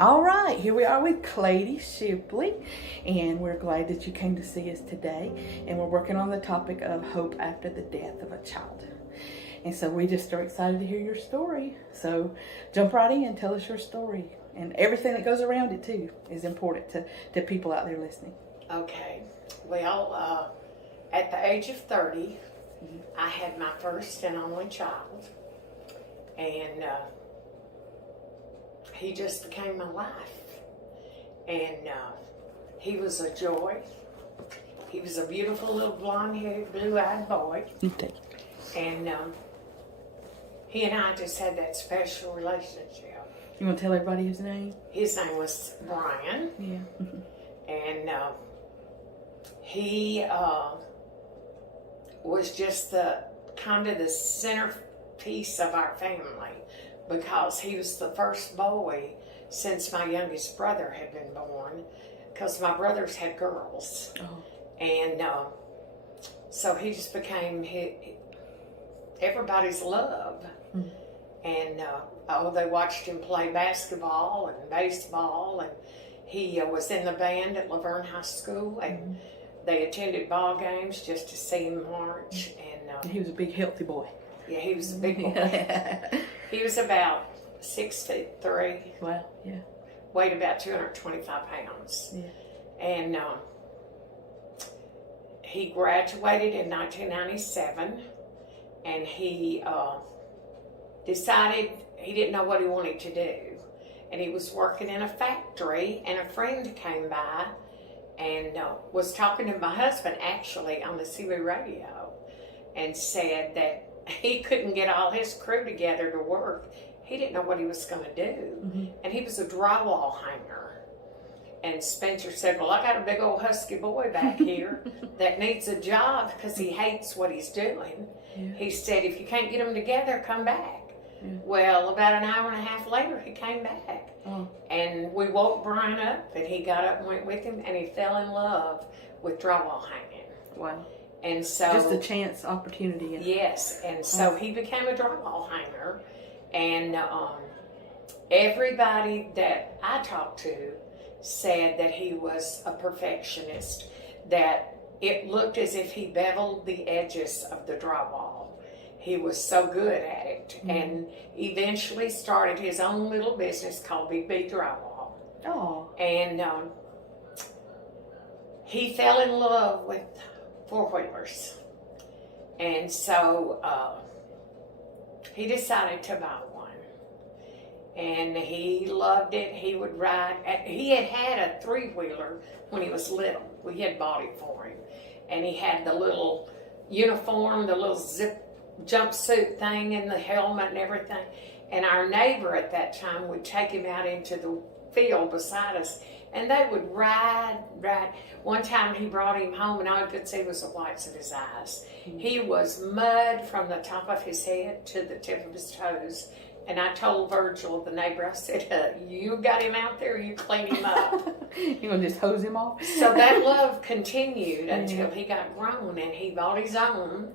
All right, here we are with Claytie Shipley, and we're glad that you came to see us today. And we're working on the topic of hope after the death of a child. And so we just are excited to hear your story. So jump right in, tell us your story. And everything that goes around it, too, is important to people out there listening. Okay. Well, at the age of 30, I had my first and only child. And he just became my life. And he was a joy. He was a beautiful little blonde-haired, blue-eyed boy. Okay. And he and I just had that special relationship. You want to tell everybody his name? His name was Brian. Yeah. And he was just the kind of the centerpiece of our family, because he was the first boy since my youngest brother had been born, because my brothers had girls. Oh. And so he just became everybody's love. Mm. And they watched him play basketball and baseball, and he was in the band at Laverne High School, and they attended ball games just to see him march. And he was a big, healthy boy. Yeah, he was a big boy. He was about 6'3". Wow, yeah. Weighed about 225 pounds. Yeah. And he graduated in 1997, and he decided he didn't know what he wanted to do. And he was working in a factory, and a friend came by and was talking to my husband, actually, on the CB radio, and said that he couldn't get all his crew together to work. He didn't know what he was going to do. Mm-hmm. And he was a drywall hanger. And Spencer said, well, I got a big old husky boy back here that needs a job because he hates what he's doing. Yeah. He said, if you can't get them together, come back. Yeah. Well, about an hour and a half later, he came back. Oh. And we woke Brian up, and he got up and went with him, and he fell in love with drywall hanging. Wow. And so, just a chance opportunity. Yes. And so he became a drywall hanger. And everybody that I talked to said that he was a perfectionist, that it looked as if he beveled the edges of the drywall. He was so good at it, and eventually started his own little business called Big B Drywall. Oh. And he fell in love with four-wheelers. And so he decided to buy one. And he loved it. He would ride. He had a three-wheeler when he was little. We had bought it for him. And he had the little uniform, the little zip jumpsuit thing, and the helmet and everything. And our neighbor at that time would take him out into the field beside us, and they would ride. One time he brought him home, and all I could see was the whites of his eyes. Mm-hmm. He was mud from the top of his head to the tip of his toes. And I told Virgil, the neighbor, I said, you got him out there, you clean him up. You gonna just hose him off? So that love continued until he got grown, and he bought his own.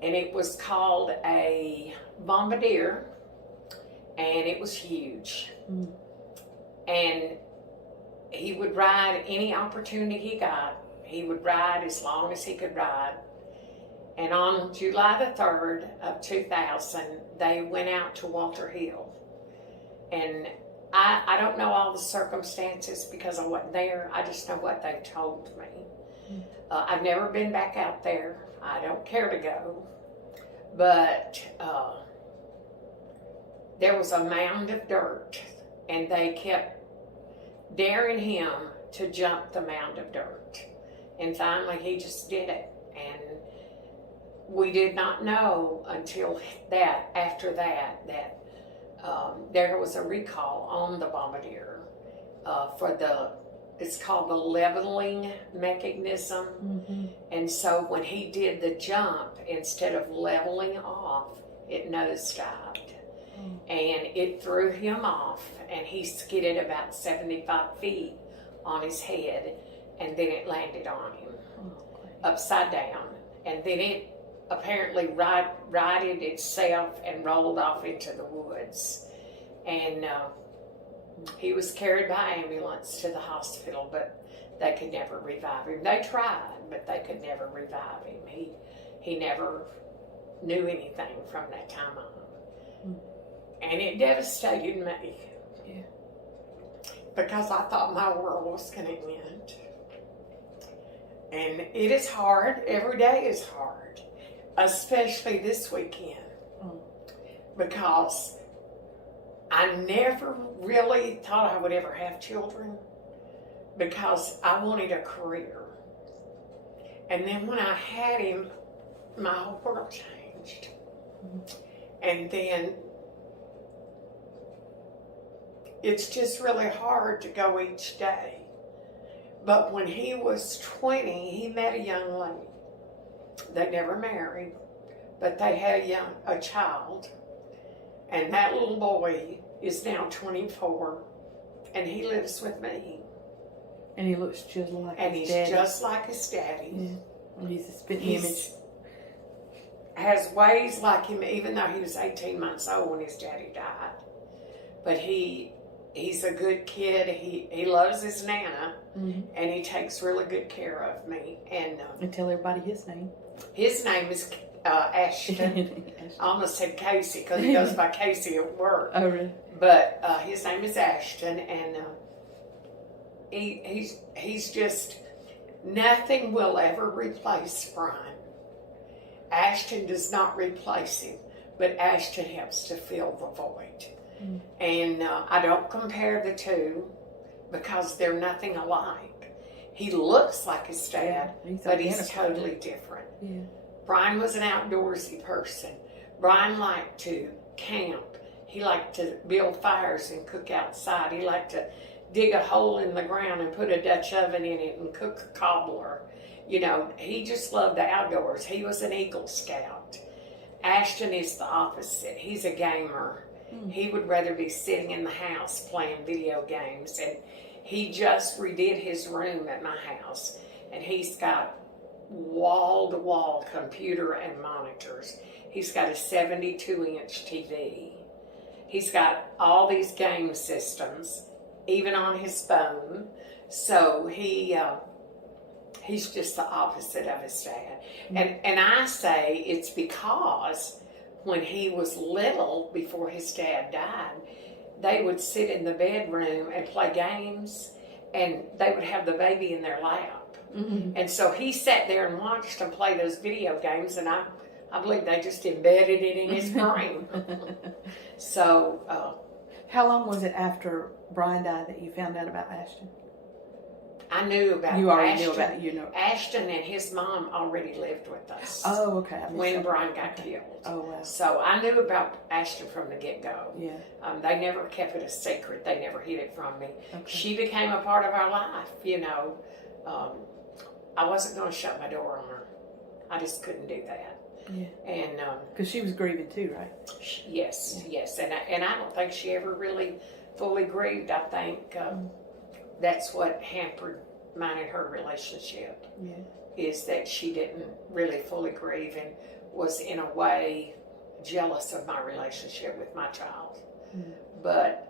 And it was called a Bombardier, and it was huge. Mm. And he would ride any opportunity he got. He would ride as long as he could ride. And on July the 3rd of 2000, they went out to Walter Hill. And I don't know all the circumstances because I wasn't there. I just know what they told me. Mm. I've never been back out there. I don't care to go. But there was a mound of dirt, and they kept daring him to jump the mound of dirt. And finally, he just did it. And we did not know until after that, there was a recall on the Bombardier it's called the leveling mechanism. Mm-hmm. And so when he did the jump, instead of leveling off, it nosedived. Mm. And it threw him off, and he skidded about 75 feet on his head, and then it landed on him upside down. And then it apparently righted itself and rolled off into the woods. And He was carried by ambulance to the hospital, but they could never revive him. They tried, but they could never revive him. He never knew anything from that time on. And it devastated me. Yeah. Because I thought my world was going to end. And it is hard. Every day is hard. Especially this weekend. Because I never really thought I would ever have children. Because I wanted a career. And then when I had him, my whole world changed. And then it's just really hard to go each day. But when he was 20, he met a young lady. They never married, but they had a child. And that little boy is now 24, and he lives with me. And he looks just like and his he's daddy. Just like his daddy. Yeah. And he's a spitting image. Has ways like him, even though he was 18 months old when his daddy died. But he's a good kid. He loves his Nana, and he takes really good care of me. And tell everybody his name. His name is Ashton. I almost said Casey because he goes by Casey at work. Oh, really? But his name is Ashton, and he's just, nothing will ever replace Brian. Ashton does not replace him, but Ashton helps to fill the void. And I don't compare the two because they're nothing alike. He looks like his dad, but he's totally different. Yeah. Brian was an outdoorsy person. Brian liked to camp. He liked to build fires and cook outside. He liked to dig a hole in the ground and put a Dutch oven in it and cook a cobbler. You know, he just loved the outdoors. He was an Eagle Scout. Ashton is the opposite. He's a gamer. He would rather be sitting in the house playing video games. And he just redid his room at my house. And he's got wall-to-wall computer and monitors. He's got a 72-inch TV. He's got all these game systems, even on his phone. So he's just the opposite of his dad. And I say it's because when he was little, before his dad died, they would sit in the bedroom and play games, and they would have the baby in their lap. And so he sat there and watched them play those video games, and I believe they just embedded it in his brain. So, how long was it after Brian died that you found out about Ashton? I knew about you already Ashton. knew about it, you know. Ashton and his mom already lived with us. Oh, okay. When Brian got killed. Oh, wow. So I knew about Ashton from the get-go. Yeah. They never kept it a secret. They never hid it from me. Okay. She became a part of our life, you know. I wasn't going to shut my door on her. I just couldn't do that. Yeah. And because she was grieving too, right? Yes, yes. And I don't think she ever really fully grieved. I think that's what hampered mine and her relationship. Yeah. Is that she didn't really fully grieve and was in a way jealous of my relationship with my child. But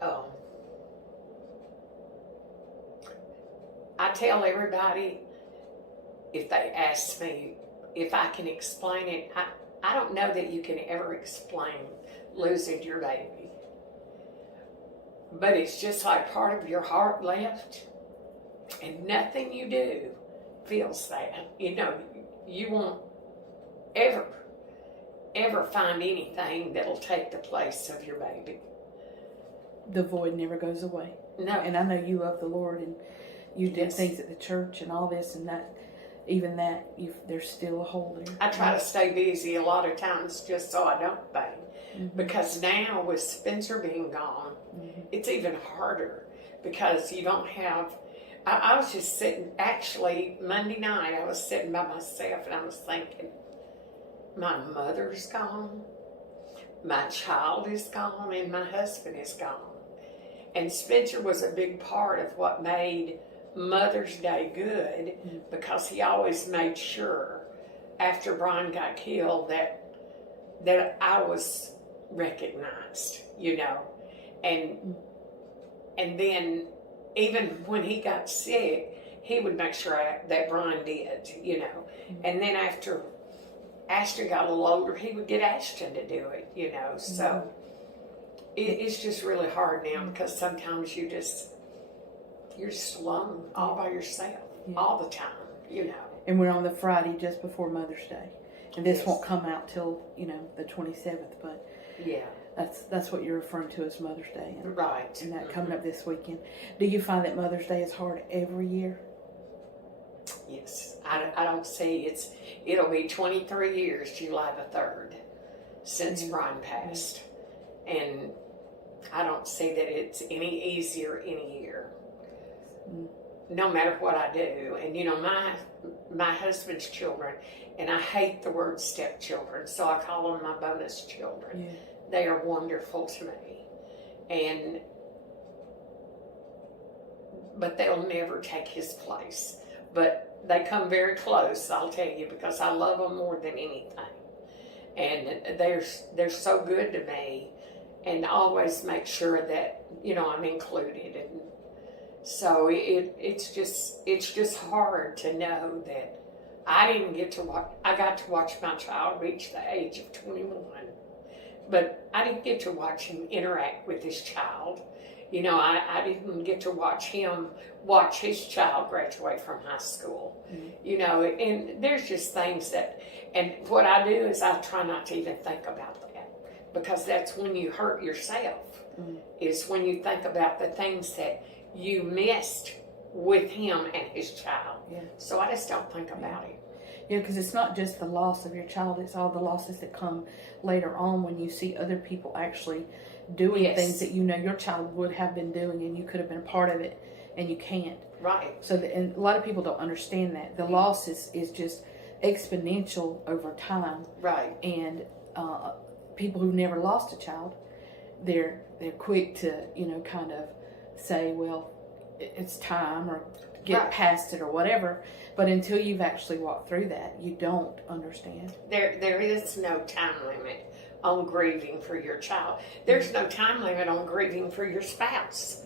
I tell everybody, if they ask me if I can explain it, I don't know that you can ever explain losing your baby. But it's just like part of your heart left, and nothing you do feels that. You know, you won't ever find anything that'll take the place of your baby. The void never goes away. No. And I know you love the Lord, and you did things at the church and all this, and that, even that, there's still a hole there. I try to stay busy a lot of times just so I don't bang. Because now with Spencer being gone, it's even harder because you don't have... I was just sitting, actually, Monday night, I was sitting by myself and I was thinking, my mother's gone, my child is gone, and my husband is gone. And Spencer was a big part of what made Mother's Day good, because he always made sure after Brian got killed that I was recognized, you know. And And then even when he got sick, he would make sure that Brian did, you know. And then after Ashton got a little older, he would get Ashton to do it, you know. So it's just really hard now because sometimes you're just alone all by yourself all the time, you know. And we're on the Friday just before Mother's Day. And this won't come out till, you know, the 27th, but that's what you're referring to as Mother's Day. And, right. And that coming up this weekend. Do you find that Mother's Day is hard every year? Yes. I don't see it'll be 23 years, July the 3rd, since Brian passed. And I don't see that it's any easier any year. No matter what I do. And you know, my husband's children, and I hate the word stepchildren, so I call them my bonus children. Yeah. They are wonderful to me. But they'll never take his place. But they come very close, I'll tell you, because I love them more than anything. And they're so good to me, and always make sure that, you know, I'm included. And so it's just hard to know that I didn't get to watch. I got to watch my child reach the age of 21, but I didn't get to watch him interact with his child. You know, I didn't get to watch him watch his child graduate from high school. You know, and there's just things that, and what I do is I try not to even think about that, because that's when you hurt yourself, is when you think about the things that you missed with him and his child. So I just don't think about it. Yeah, because it's not just the loss of your child, it's all the losses that come later on when you see other people actually doing things that you know your child would have been doing, and you could have been a part of it, and you can't. Right. So, and a lot of people don't understand that. The loss is just exponential over time. Right. And people who never lost a child, they're quick to, you know, kind of say, well, it's time, or get past it, or whatever. But until you've actually walked through that, you don't understand. There is no time limit on grieving for your child. There's no time limit on grieving for your spouse.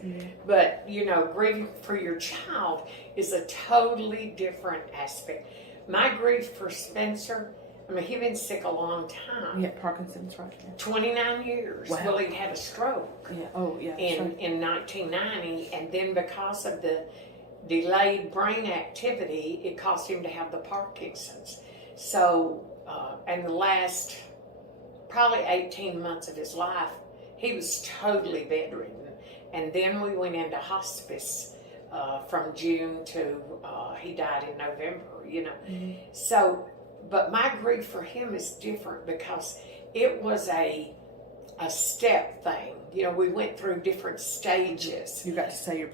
But, you know, grieving for your child is a totally different aspect. My grief for Spencer, I mean, he'd been sick a long time. Yeah, Parkinson's, right. Yeah. 29 years. Wow. Well, he had a stroke. Yeah. Oh, yeah. In 1990, and then because of the delayed brain activity, it caused him to have the Parkinson's. So, in the last probably 18 months of his life, he was totally bedridden. And then we went into hospice from June to he died in November, you know. So, but my grief for him is different because it was a step thing. You know, we went through different stages. You got to say your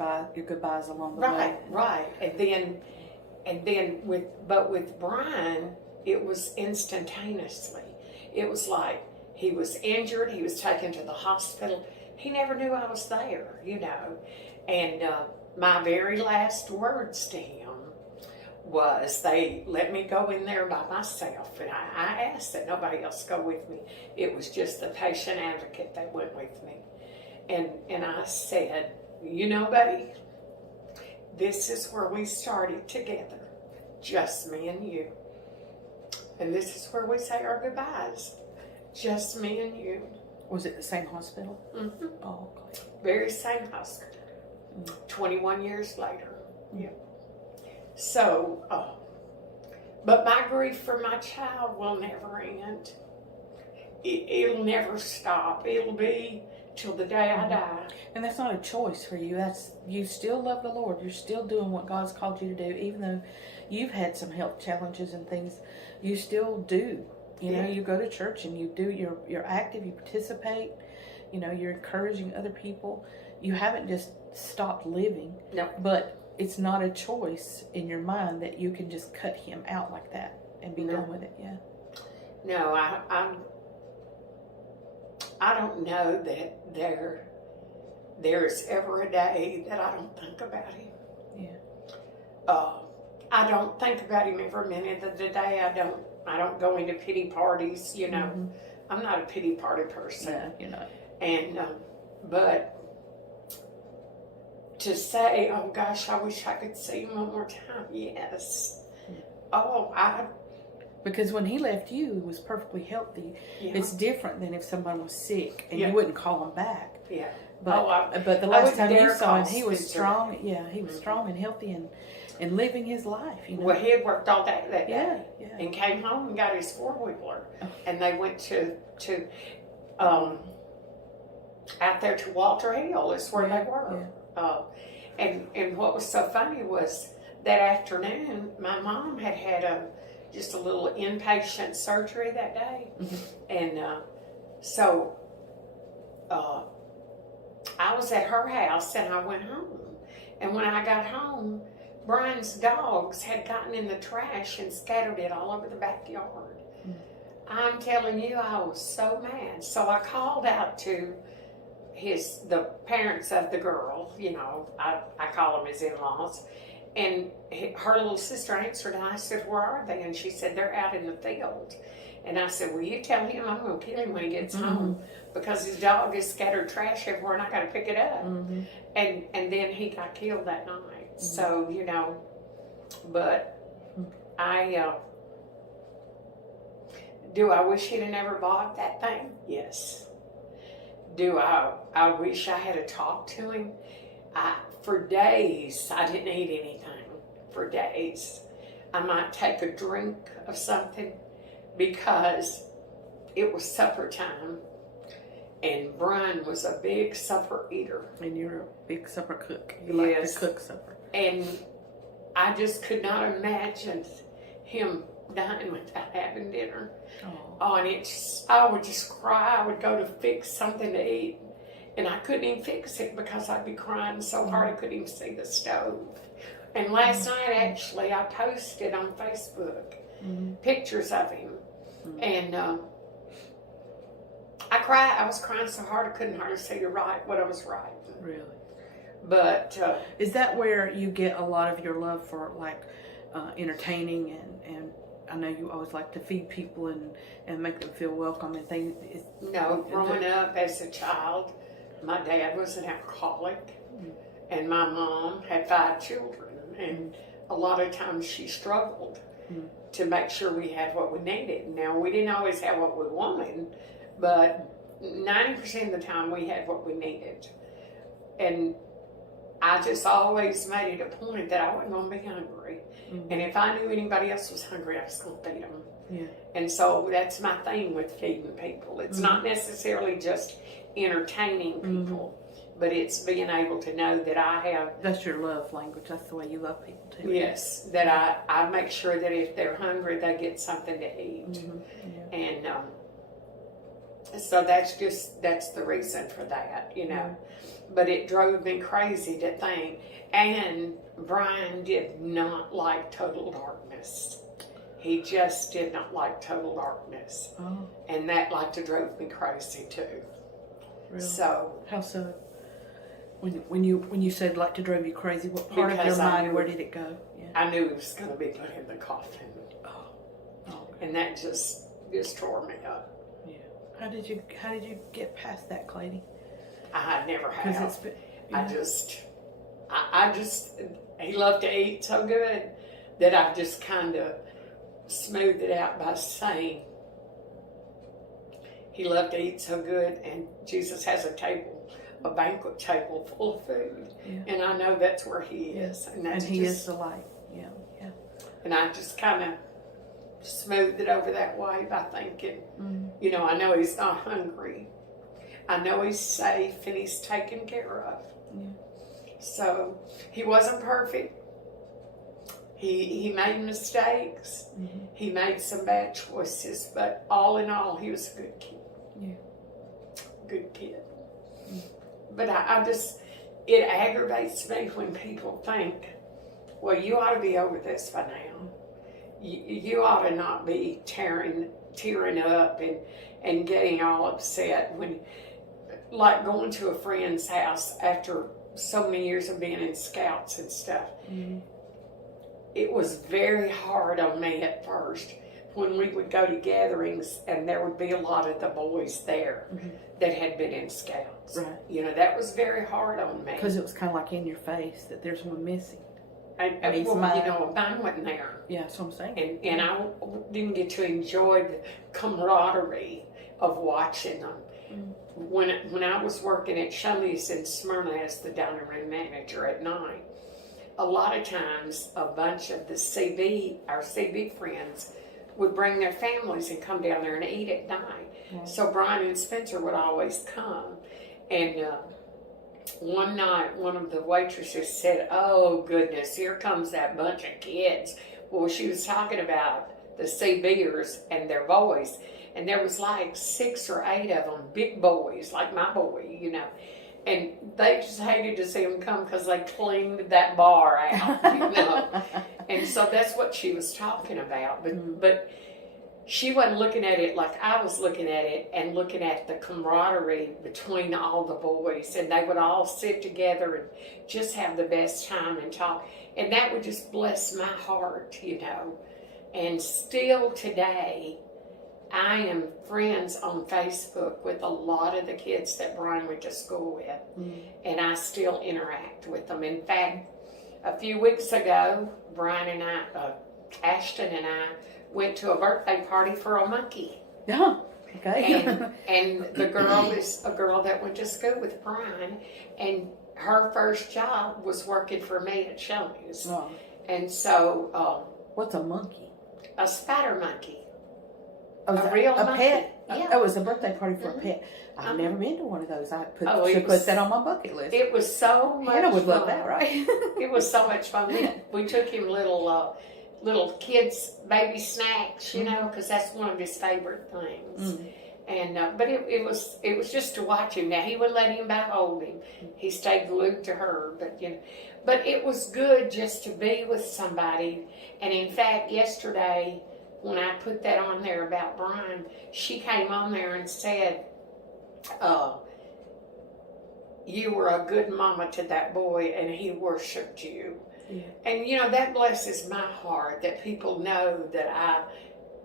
goodbyes along the way. Right. And then with Brian, it was instantaneously. It was like he was injured, he was taken to the hospital. He never knew I was there, you know. And my very last words to him was, they let me go in there by myself, and I asked that nobody else go with me. It was just the patient advocate that went with me. And I said, you know, buddy, this is where we started together, just me and you. And this is where we say our goodbyes, just me and you. Was it the same hospital? Oh, okay. Very same hospital. 21 years later. Yeah. So, but my grief for my child will never end. It'll never stop. It'll be till the day I die. And that's not a choice for you. You still love the Lord. You're still doing what God's called you to do, even though you've had some health challenges and things. You still do. You know, you go to church and you do. You're active. You participate. You know, you're encouraging other people. You haven't just stopped living. No. But it's not a choice in your mind that you can just cut him out like that and be done with it. Yeah. No, I don't know that there's ever a day that I don't think about him. Yeah. I don't think about him every minute of the day. I don't go into pity parties, you know. I'm not a pity party person. No, you're not. And but to say, oh gosh, I wish I could see him one more time. Yes. Oh, because when he left you, he was perfectly healthy. Yeah. It's different than if someone was sick and Yeah. you wouldn't call him back. Yeah. But the last time you saw him, he was strong. Yeah, he was strong and healthy and living his life. You know. Well, he had worked all day that day, Yeah. and came home and got his 4-wheeler, and they went to out there to Walter Hill. Is where they were. And what was so funny was that afternoon, my mom had just a little inpatient surgery that day, and so I was at her house and I went home. And when I got home, Brian's dogs had gotten in the trash and scattered it all over the backyard. I'm telling you, I was so mad. So I called out to the parents of the girl, you know, I call them his in-laws, and her little sister answered, and I said, where are they? And she said, they're out in the field. And I said, will you tell him I'm going to kill him when he gets home, because his dog has scattered trash everywhere and I got to pick it up. And then he got killed that night. So, you know, but do I wish he'd have never bought that thing? Yes. Do I wish I had talked to him? For days, I didn't eat anything. For days. I might take a drink of something because it was supper time. And Brian was a big supper eater. And you're a big supper cook. You like to cook supper. And I just could not imagine him dying without having dinner. And I would just cry. I would go to fix something to eat, and I couldn't even fix it because I'd be crying so hard I couldn't even see the stove. And last night, actually, I posted on Facebook pictures of him, and I cried. I was crying so hard I couldn't hardly see what I was writing. Really? But is that where you get a lot of your love for, like, entertaining and I know you always like to feed people and make them feel welcome and things. No, growing up as a child, my dad was an alcoholic, and my mom had 5 children, and a lot of times she struggled to make sure we had what we needed. Now, we didn't always have what we wanted, but 90% of the time we had what we needed. And I just always made it a point that I wasn't going to be hungry. And if I knew anybody else was hungry, I was going to feed them. Yeah. And so that's my thing with feeding people. It's not necessarily just entertaining people, but it's being able to know that I have... That's your love language. That's the way you love people too. Yes, that I make sure that if they're hungry, they get something to eat. And so that's the reason for that, you know. But it drove me crazy to think. And Brian did not like total darkness. He just did not like total darkness. And that drove me crazy too. Really? So how so? When you said like to drive you crazy, what part of your mind, where did it go? Yeah. I knew he was going to be put in the coffin. And that just tore me up. Yeah. How did you get past that, Claytie? I never have. I just, he loved to eat so good that I've just kind of smoothed it out by saying he loved to eat so good, and Jesus has a banquet table full of food. And I know that's where he is. And he is the light. Yeah. And I just kind of smoothed it over that way by thinking, you know, I know he's not hungry. I know he's safe and he's taken care of. So he wasn't perfect. He made mistakes. He made some bad choices, but all in all, he was a good kid. Good kid. But it aggravates me when people think, well, you ought to be over this by now. You ought to not be tearing up and getting all upset when, like going to a friend's house after so many years of being in scouts and stuff. It was very hard on me at first when we would go to gatherings and there would be a lot of the boys there that had been in scouts. girls. Right. You know, that was very hard on me. Because it was kind of like in your face that there's one missing. And he's well, mine. you know, mine wasn't there. Yeah, that's what I'm saying. And I didn't get to enjoy the camaraderie of watching them. Mm. When I was working at Shelley's in Smyrna as the dining room manager at night, a lot of times a bunch of our CB friends would bring their families and come down there and eat at night. Yeah. So Brian and Spencer would always come. And one night, one of the waitresses said, "Oh, goodness, here comes that bunch of kids." Well, she was talking about the CBers and their boys. And there was like 6 or 8 of them, big boys, like my boy, you know. And they just hated to see them come because they cleaned that bar out, you know. And so that's what she was talking about. But she wasn't looking at it like I was looking at it, and looking at the camaraderie between all the boys. And they would all sit together and just have the best time and talk. And that would just bless my heart, you know. And still today, I am friends on Facebook with a lot of the kids that Brian went to school with, and I still interact with them. In fact, a few weeks ago, Brian and I, Ashton and I, went to a birthday party for a monkey. Yeah, okay. And the girl is a girl that went to school with Brian, and her first job was working for me at Shelley's. Oh. And so... what's a monkey? A spider monkey. Oh, a real monkey. Pet? Yeah. Oh, it was a birthday party for a pet. I've never been to one of those. I should put that on my bucket list. It was so much Hannah would fun. love that, right? It was so much fun. We took him little kids' baby snacks, you know, because that's one of his favorite things. And but it was just to watch him. Now he wouldn't let anybody hold him. He stayed glued to her, but it was good just to be with somebody. And in fact, yesterday, when I put that on there about Brian, she came on there and said, "You were a good mama to that boy, and he worshipped you." Yeah. And you know, that blesses my heart that people know that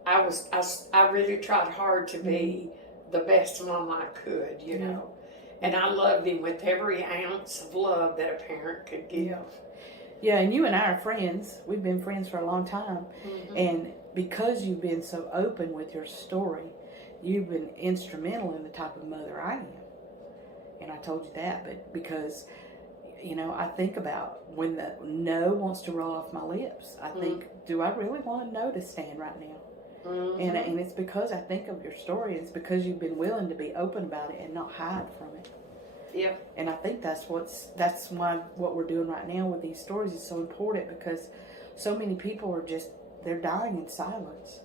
I really tried hard to be the best mom I could, you know. And I loved him with every ounce of love that a parent could give. Yeah, and you and I are friends. We've been friends for a long time. And because you've been so open with your story, you've been instrumental in the type of mother I am. And I told you that, but because, you know, I think about when the no wants to roll off my lips. I think, do I really want a no to stand right now? And it's because I think of your story. It's because you've been willing to be open about it and not hide from it. Yeah. And I think that's why what we're doing right now with these stories is so important, because so many people are they're dying in silence.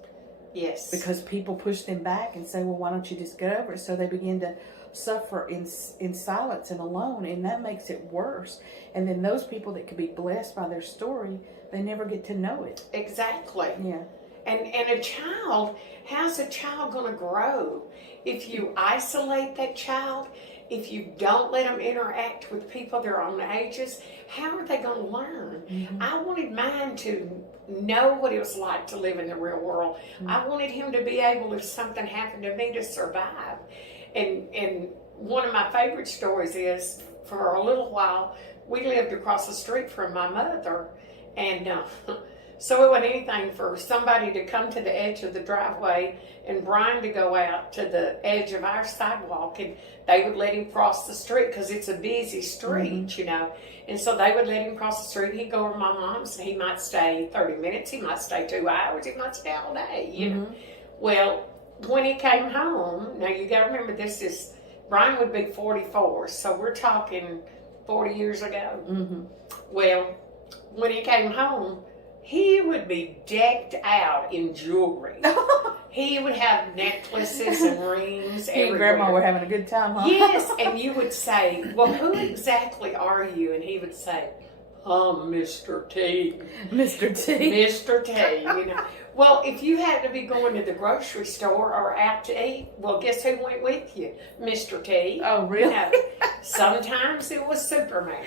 Yes. Because people push them back and say, well, why don't you just get over it? So they begin to suffer in silence and alone, and that makes it worse. And then those people that could be blessed by their story, they never get to know it. Exactly. Yeah. And a child, how's a child going to grow if you isolate that child? If you don't let them interact with people their own ages, how are they going to learn? I wanted mine to know what it was like to live in the real world. I wanted him to be able, if something happened to me, to survive. And one of my favorite stories is, for a little while, we lived across the street from my mother, and so it wasn't anything for somebody to come to the edge of the driveway and Brian to go out to the edge of our sidewalk, and they would let him cross the street because it's a busy street, you know. And so they would let him cross the street. He'd go over to my mom's. He might stay 30 minutes. He might stay 2 hours. He might stay all day, you know. Well, when he came home, now you got to remember, Brian would be 44, so we're talking 40 years ago. Well, when he came home, he would be decked out in jewelry. He would have necklaces and rings everywhere. He and Grandma were having a good time, huh? Yes, and you would say, well, who exactly are you? And he would say, I'm Mr. T. Mr. T. Mr. T, you know. Well, if you had to be going to the grocery store or out to eat, well, guess who went with you? Mr. T. Oh, really? You know, sometimes it was Superman.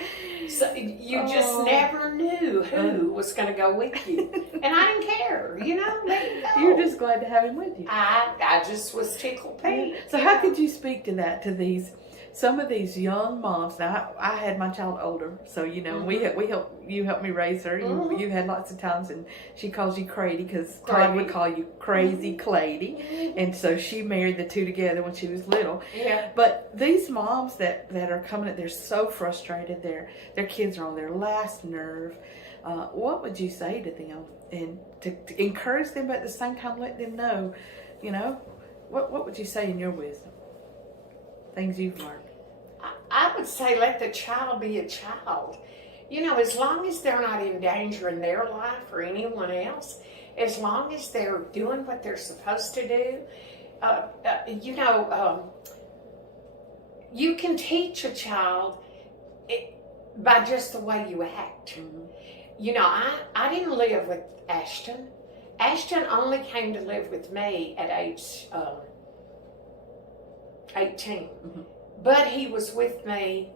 So you just never knew who was going to go with you. And I didn't care, you know, let it go. You were just glad to have him with you. I just was tickled pink. So how could you speak to that, to these some of these young moms. Now, I had my child older, so you know we helped you helped me raise her. You had lots of times, and she calls you Cradie because Todd would call you Crazy Claytie, and so she married the two together when she was little. Yeah. But these moms that are coming, they're so frustrated. Their kids are on their last nerve. What would you say to them, and to encourage them, but at the same time let them know, you know, what would you say in your wisdom? Things you've learned. I would say let the child be a child. You know, as long as they're not endangering their life or anyone else, as long as they're doing what they're supposed to do, you can teach a child by just the way you act. You know, I didn't live with Ashton. Ashton only came to live with me at age 18. But he was with me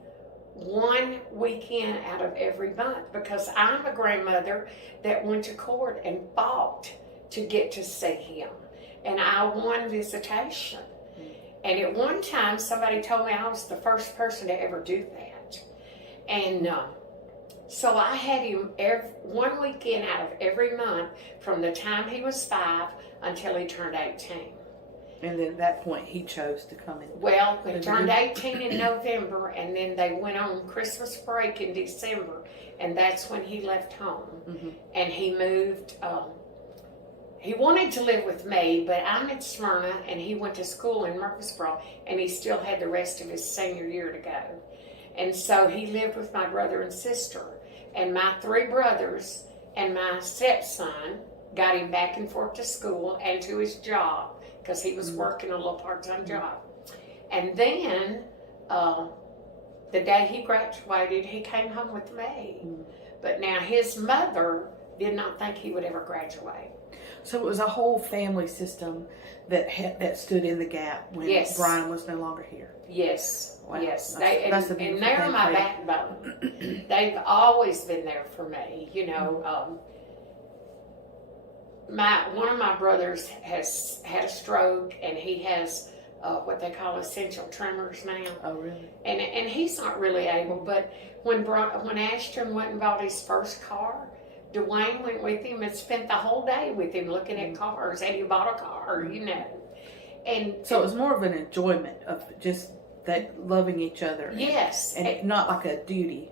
one weekend out of every month because I'm a grandmother that went to court and fought to get to see him. And I won visitation. And at one time, somebody told me I was the first person to ever do that. And so I had him one weekend out of every month from the time he was 5 until he turned 18. And then at that point, he chose to come in. Well, he turned 18 in November, and then they went on Christmas break in December, and that's when he left home. And he moved. He wanted to live with me, but I'm in Smyrna, and he went to school in Murfreesboro, and he still had the rest of his senior year to go. And so he lived with my brother and sister, and my 3 brothers and my stepson got him back and forth to school and to his job because he was working a little part-time job. And then the day he graduated, he came home with me. But now his mother did not think he would ever graduate. So it was a whole family system that stood in the gap when Brian was no longer here. Yes, wow. yes. That's a and they're my backbone. They've always been there for me. You know, one of my brothers has had a stroke, and he has what they call essential tremors now. Oh, really? And he's not really able. But when Ashton went and bought his first car, Dwayne went with him and spent the whole day with him looking at cars, and he bought a car, you know. And so it was more of an enjoyment of just that loving each other. Yes. And not like a duty.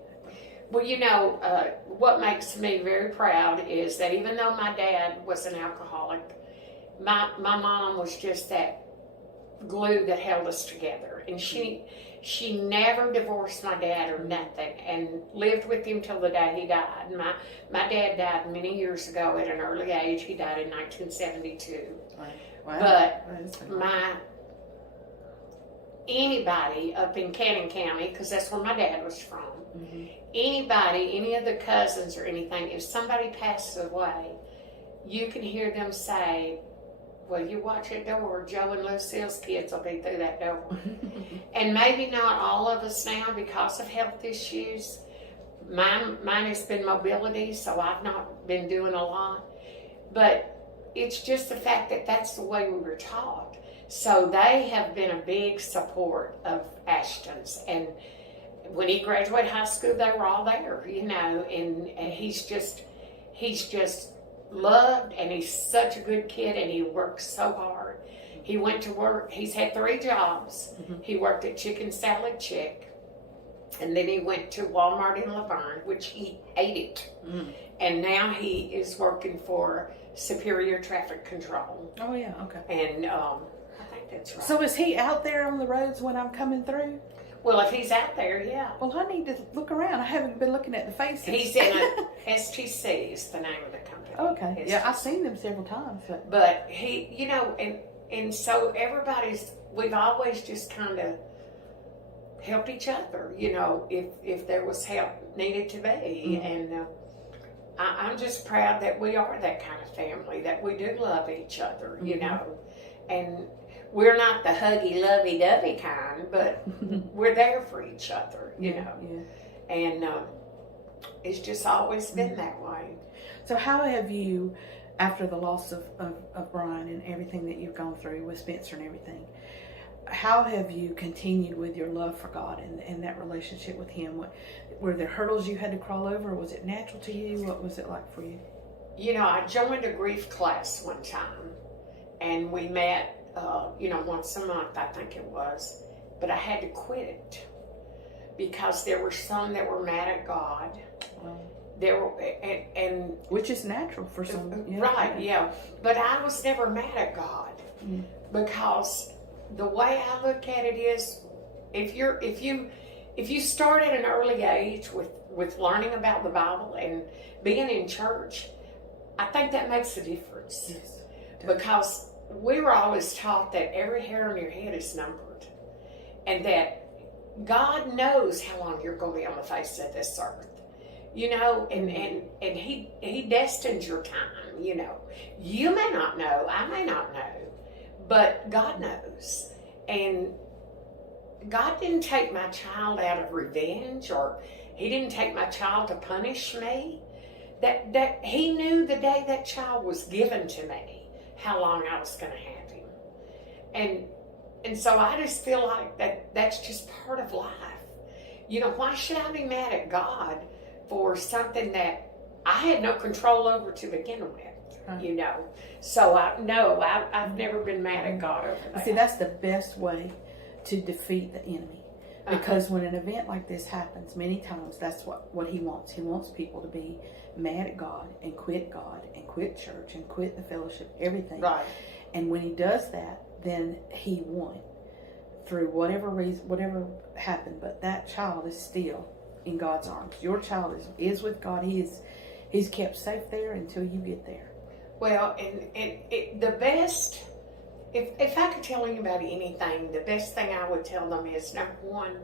Well, you know, what makes me very proud is that even though my dad was an alcoholic, my mom was just that glue that held us together. And she never divorced my dad or nothing, and lived with him till the day he died. My dad died many years ago at an early age. He died in 1972. Wow. But anybody up in Cannon County, because that's where my dad was from, anybody, any of the cousins or anything, if somebody passes away, you can hear them say, well, you watch that door, Joe and Lucille's kids will be through that door. And maybe not all of us now because of health issues. Mine has been mobility, so I've not been doing a lot. But it's just the fact that that's the way we were taught. So they have been a big support of Ashton's. And when he graduated high school, they were all there, you know. And he's just loved, and he's such a good kid, and he works so hard. He went to work. He's had 3 jobs. He worked at Chicken Salad Chick, and then he went to Walmart in Laverne, which he hated. And now he is working for Superior Traffic Control. Oh, yeah, okay. And I think that's right. So is he out there on the roads when I'm coming through? Well, if he's out there, yeah. Well, I need to look around. I haven't been looking at the faces. He's in a STC is the name of the company. Okay. Yeah, I've seen them several times. But he, you know, and so we've always just kind of helped each other, you know, if there was help needed to be. And I'm just proud that we are that kind of family, that we do love each other, you know. And we're not the huggy, lovey-dovey kind, but we're there for each other, you know. Yeah. And it's just always been that way. So how have you, after the loss of Brian and everything that you've gone through with Spencer and everything, how have you continued with your love for God and that relationship with Him? Were there hurdles you had to crawl over, or was it natural to you? What was it like for you? You know, I joined a grief class one time, and we met, once a month, I think it was, but I had to quit it because there were some that were mad at God. There were, and which is natural for some, right? Yeah, but I was never mad at God because the way I look at it is, if you start at an early age with learning about the Bible and being in church, I think that makes a difference. Yes. Because we were always taught that every hair on your head is numbered, and that God knows how long you're going to be on the face of this earth. And he destined your time. You may not know, I may not know, but God knows. And God didn't take my child out of revenge, or He didn't take my child to punish me. That He knew the day that child was given to me, how long I was going to have him. And so I just feel like that's just part of life. Why should I be mad at God for something that I had no control over to begin with? So I've never been mad at God over that. See, that's the best way to defeat the enemy. Because when an event like this happens, many times that's what he wants. He wants people to be mad at God and quit church and quit the fellowship, everything. Right. And when he does that, then he won through whatever reason, whatever happened. But that child is still in God's arms. Your child is with God. He's kept safe there until you get there. Well, and the best, if I could tell anybody anything, the best thing I would tell them is, number one,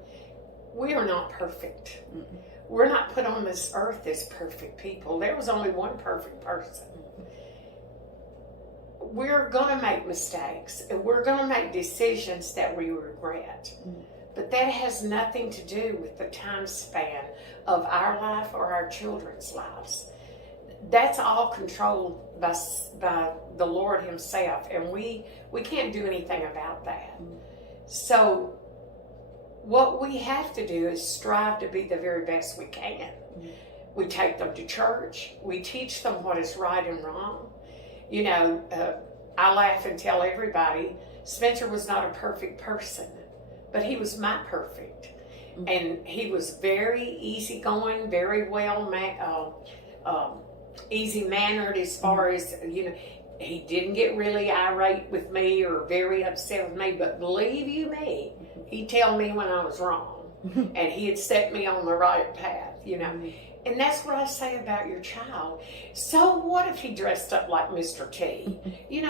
we are not perfect. Mm-mm. We're not put on this earth as perfect people. There was only one perfect person. We're going to make mistakes, and we're going to make decisions that we regret. But that has nothing to do with the time span of our life or our children's lives. That's all controlled by the Lord Himself, and we can't do anything about that. So what we have to do is strive to be the very best we can. We take them to church. We teach them what is right and wrong. I laugh and tell everybody, Spencer was not a perfect person, but he was my perfect. And he was very easygoing, very well easy-mannered as far as, he didn't get really irate with me or very upset with me, but believe you me, he'd tell me when I was wrong, and he'd set me on the right path, And that's what I say about your child. So what if he dressed up like Mr. T?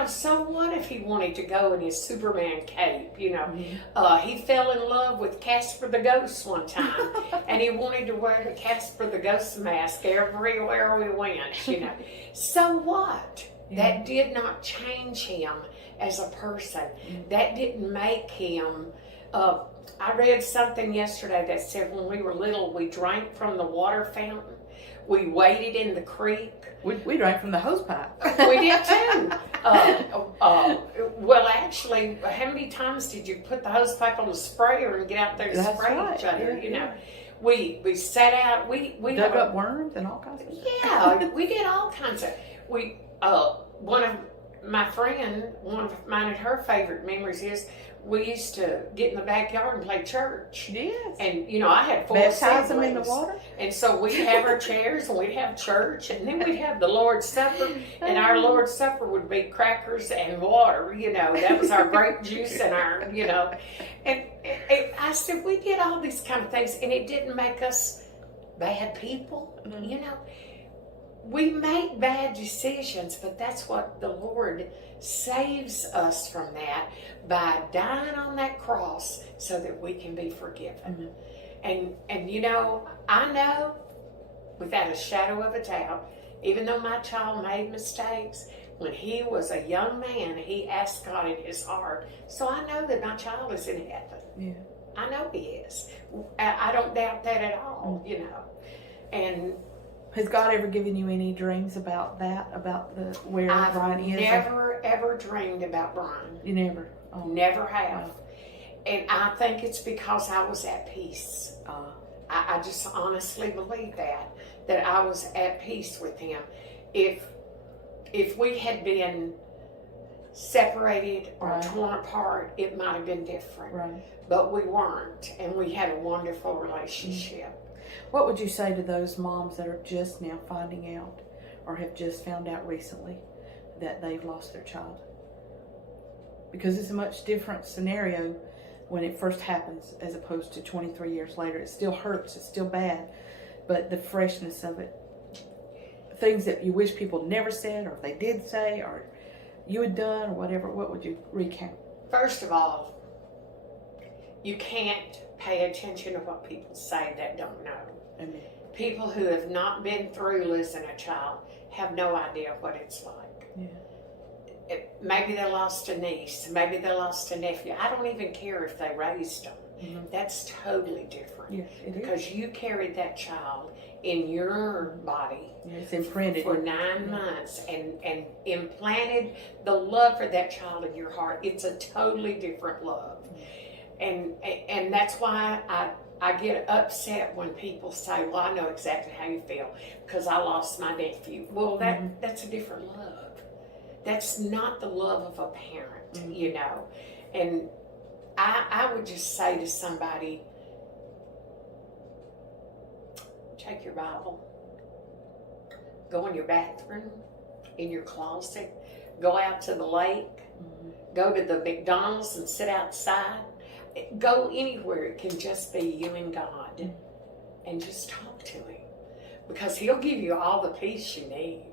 So what if he wanted to go in his Superman cape? He fell in love with Casper the Ghost one time, and he wanted to wear the Casper the Ghost mask everywhere we went, So what? That did not change him as a person. That didn't make him... I read something yesterday that said when we were little, we drank from the water fountain. We waded in the creek. We drank from the hose pipe. We did too. Well, actually, how many times did you put the hose pipe on the sprayer and get out there and spray each other? We sat out. We dug up worms and all kinds of stuff. Yeah, we did all kinds of. One of mine and her favorite memories is we used to get in the backyard and play church. Yes. And, I had 4 baptize siblings. them in the water. And so we'd have our chairs and we'd have church, and then we'd have the Lord's Supper, and our Lord's Supper would be crackers and water, That was our grape juice and our, And I said, we did all these kind of things, and it didn't make us bad people, We make bad decisions, but that's what the Lord saves us from that by dying on that cross so that we can be forgiven. And I know without a shadow of a doubt, even though my child made mistakes, when he was a young man, he asked God in his heart. So I know that my child is in heaven. Yeah. I know he is. I don't doubt that at all, And has God ever given you any dreams about that? About where Brian is? I've never ever dreamed about Brian. You never? Never have. Wow. And I think it's because I was at peace. I just honestly believe that I was at peace with him. If we had been separated or Right. torn apart, it might have been different. Right. But we weren't, and we had a wonderful relationship. What would you say to those moms that are just now finding out or have just found out recently that they've lost their child? Because it's a much different scenario when it first happens as opposed to 23 years later. It still hurts, it's still bad, but the freshness of it, things that you wish people never said or they did say or you had done or whatever, what would you recount? First of all, you can't pay attention to what people say that don't know. Amen. People who have not been through losing a child have no idea what it's like. Yeah. Maybe they lost a niece, maybe they lost a nephew. I don't even care if they raised them. Mm-hmm. That's totally different. Yes, it is. Because you carried that child in your body. Yeah, it's imprinted For 9 months and implanted the love for that child in your heart. It's a totally different love. And that's why I get upset when people say, well, I know exactly how you feel because I lost my nephew. Well, that's a different love. That's not the love of a parent, you know. And I would just say to somebody, take your Bible, go in your bathroom, in your closet, go out to the lake, go to the McDonald's and sit outside. Go anywhere. It can just be you and God, and just talk to him, because he'll give you all the peace you need.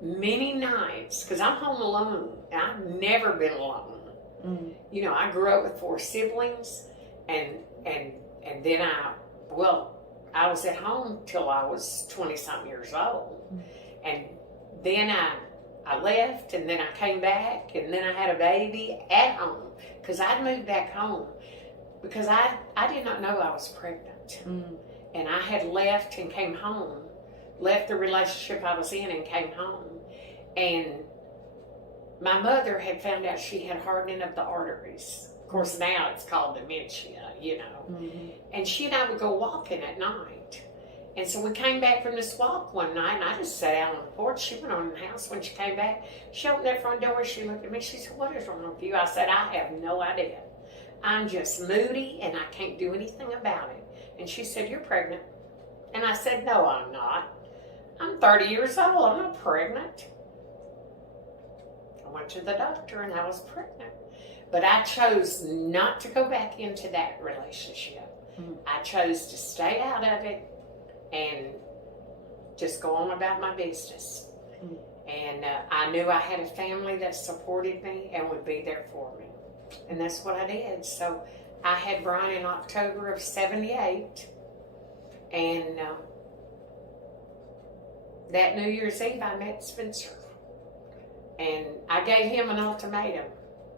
Many nights, because I'm home alone, and I've never been alone. You know, I grew up with 4 siblings, and then I was at home till I was 20-something years old, and then I left, and then I came back, and then I had a baby at home. Because I'd moved back home because I did not know I was pregnant. And I had left and came home, left the relationship I was in and came home. And my mother had found out she had hardening of the arteries. Of course, now it's called dementia, you know. And she and I would go walking at night. And so we came back from this walk one night, and I just sat out on the porch. She went on in the house. When she came back, she opened that front door, she looked at me, she said, what is wrong with you? I said, I have no idea. I'm just moody, and I can't do anything about it. And she said, you're pregnant. And I said, no, I'm not. I'm 30 years old. I'm not pregnant. I went to the doctor, and I was pregnant. But I chose not to go back into that relationship. I chose to stay out of it and just go on about my business. And I knew I had a family that supported me and would be there for me. And that's what I did. So I had Brian in October of 78. And that New Year's Eve, I met Spencer. And I gave him an ultimatum.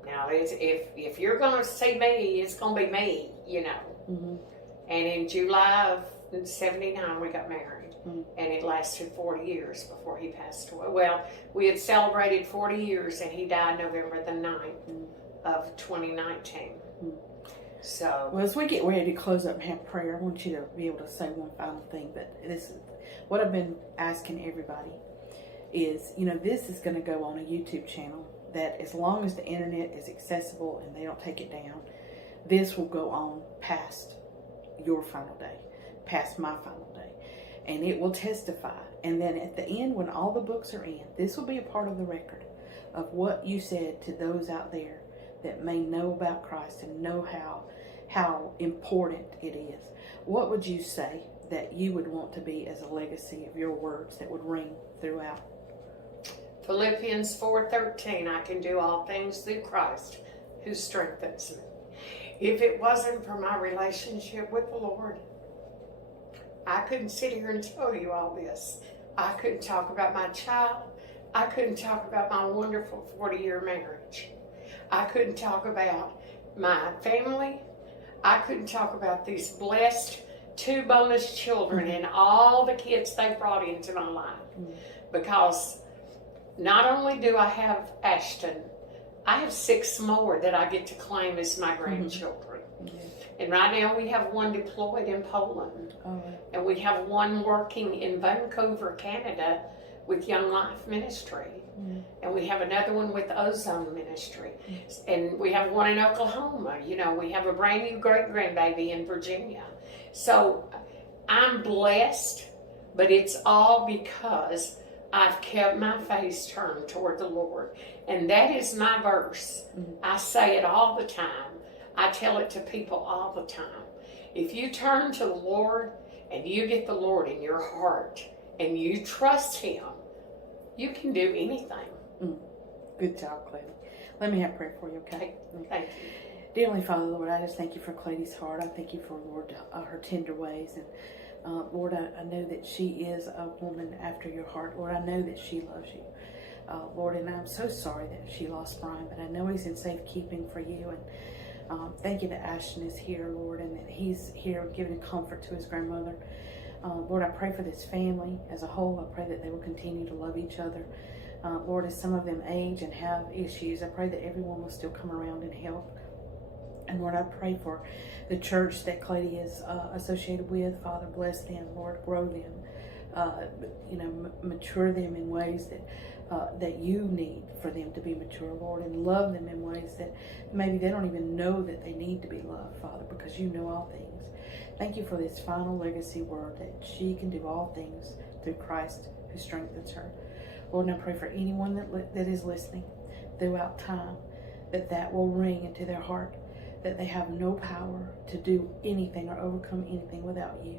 Now, if you're going to see me, it's going to be me, you know. And in July of 79, we got married. And it lasted 40 years before he passed away. Well, we had celebrated 40 years, and he died November the 9th of 2019. So, well, as we get ready to close up and have prayer, I want you to be able to say one final thing. But this is what I've been asking everybody is, you know, this is going to go on a YouTube channel that as long as the internet is accessible and they don't take it down, this will go on past your final day, past my final day. And it will testify. And then at the end, when all the books are in, this will be a part of the record of what you said to those out there that may know about Christ and know how important it is. What would you say that you would want to be as a legacy of your words that would ring throughout? Philippians 4:13, I can do all things through Christ who strengthens me. If it wasn't for my relationship with the Lord, I couldn't sit here and tell you all this. I couldn't talk about my child. I couldn't talk about my wonderful 40-year marriage. I couldn't talk about my family. I couldn't talk about these blessed 2 bonus children and all the kids they brought into my life. Because not only do I have Ashton, I have 6 more that I get to claim as my grandchildren. And right now we have one deployed in Poland. And we have one working in Vancouver, Canada with Young Life Ministry. And we have another one with Ozone Ministry. And we have one in Oklahoma. You know, we have a brand new great-grandbaby in Virginia. So I'm blessed, but it's all because I've kept my face turned toward the Lord. And that is my verse. I say it all the time. I tell it to people all the time. If you turn to the Lord and you get the Lord in your heart and you trust Him, you can do anything. Good job, Claytie. Let me have prayer for you, okay? Thank you. Dear Heavenly Father, Lord, I just thank you for Claytie's heart. I thank you for, Lord, her tender ways. And Lord, I know that she is a woman after your heart. Lord, I know that she loves you. Lord, and I'm so sorry that she lost Brian, but I know he's in safekeeping for you. And thank you that Ashton is here, Lord, and that he's here giving comfort to his grandmother. Lord, I pray for this family as a whole. I pray that they will continue to love each other. Lord, as some of them age and have issues, I pray that everyone will still come around and help. And Lord, I pray for the church that Claytie is associated with. Father, bless them. Lord, grow them. Mature them in ways that you need for them to be mature, Lord, and love them in ways that maybe they don't even know that they need to be loved, Father, because you know all things. Thank you for this final legacy word that she can do all things through Christ who strengthens her. Lord, and I pray for anyone that is listening throughout time, that will ring into their heart, that they have no power to do anything or overcome anything without you.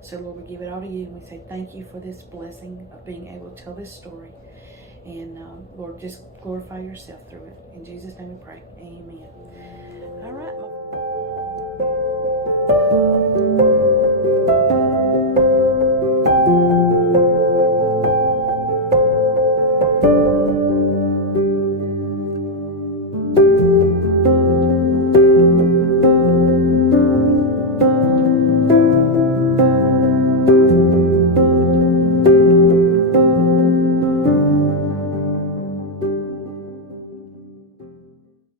So, Lord, we give it all to you, and we say thank you for this blessing of being able to tell this story. And, Lord, just glorify yourself through it. In Jesus' name we pray. Amen.